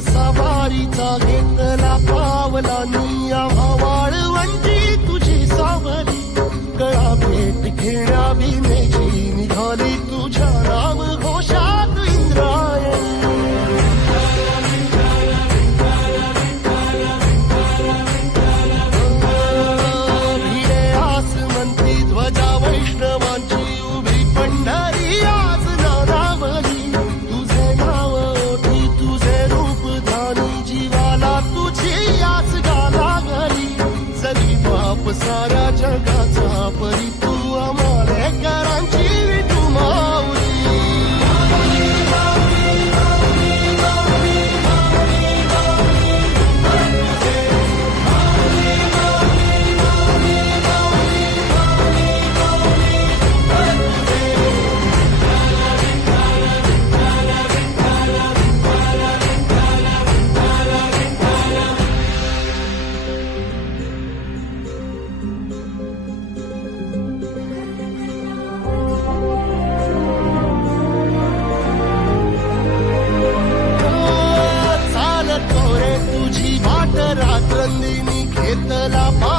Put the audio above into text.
सवारीचा घेतला पावला निया वाळवंटी तुझी सावली. गळा भेट घेण्या Hit the la